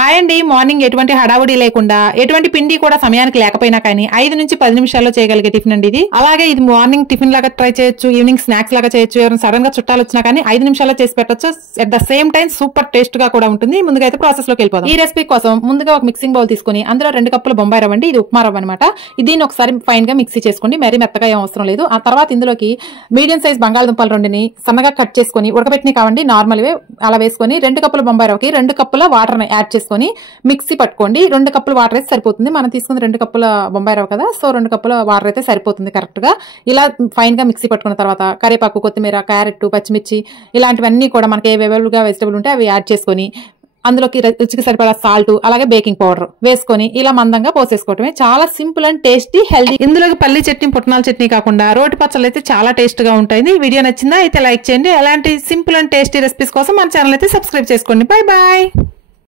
Hi అండి. Morning ఎటువంటి హడావుడి లేకుండా ఎటువంటి పిండి కూడా సమయానికి లేకపోయినా కానీ 5 నుంచి 10 నిమిషాల్లో చేయగలిగే టిఫిన్ అండి ఇది. అలాగే ఇది మార్నింగ్ టిఫిన్ లాగా ట్రై చేయొచ్చు, ఈవినింగ్ స్నాక్స్ లాగా చేయొచ్చు. ఎవరైనా సడన్ గా చుట్టాలు వచ్చినా కానీ 5 నిమిషాల్లో చేసి పెట్టొచ్చు. At the same time super taste గా కూడా ఉంటుంది. ముందుగా అయితే ప్రాసెస్ లోకి వెళ్ళిపోదాం. ఈ రెసిపీ కోసం ముందుగా ఒక మిక్సింగ్ బౌల్ తీసుకుని అందులో 2 కప్పుల బొంబాయి రవ్వ అండి, ఇది ఉప్మా రవ్వ అనమాట. దీన్ని ఒకసారి ఫైన్ గా మిక్సీ చేసుకోండి, మరీ మెత్తగా ఏం అవసరం లేదు. ఆ తర్వాత ఇందులోకి మీడియం సైజ్ బంగాళదుంపలు 2ని సన్నగా కట్ చేసుకుని ఉడకబెట్టిన కావండి నార్మల్ వే అలా వేసుకొని 2 కప్పుల బొంబాయి రవ్వకి 2 కప్పుల వాటర్ యాడ్ చేసుకుని మిక్సీ పట్టుకోండి. 2 కప్పుల వాటర్ అయితే సరిపోతుంది. మనం తీసుకున్న 2 కప్పుల బొంబాయి రవ్వ కదా, సో 2 కప్పుల వాటర్ అయితే సరిపోతుంది కరెక్ట్ గా. ఇలా ఫైన్ గా మిక్సీ పట్టుకున్న తర్వాత కరివేపాకు, కొత్తిమీర, క్యారెట్, పచ్చిమిర్చి ఇలాంటివన్నీ కూడా మనకి అవైలబుల్ గా వెజిటబుల్ ఉంటే అవి యాడ్ చేసుకుని అందులోకి రుచికి సరిపడా సాల్ట్ అలాగే బేకింగ్ పౌడర్ వేసుకొని ఇలా మందంగా పోసేసుకోవటమే. చాలా సింపుల్ అండ్ టేస్టీ, హెల్దీ. ఇందులోకి పల్లి చట్నీ, పుట్నాల చట్నీ కాకుండా రోటి పచ్చళ్ళు అయితే చాలా టేస్ట్ గా ఉంటుంది. వీడియో నచ్చిందా అయితే లైక్ చేయండి. అలాంటి సింపుల్ అండ్ టేస్టీ రెసిపీస్ కోసం మన ఛానల్ అయితే సబ్స్క్రైబ్ చేసుకోండి. Bye bye.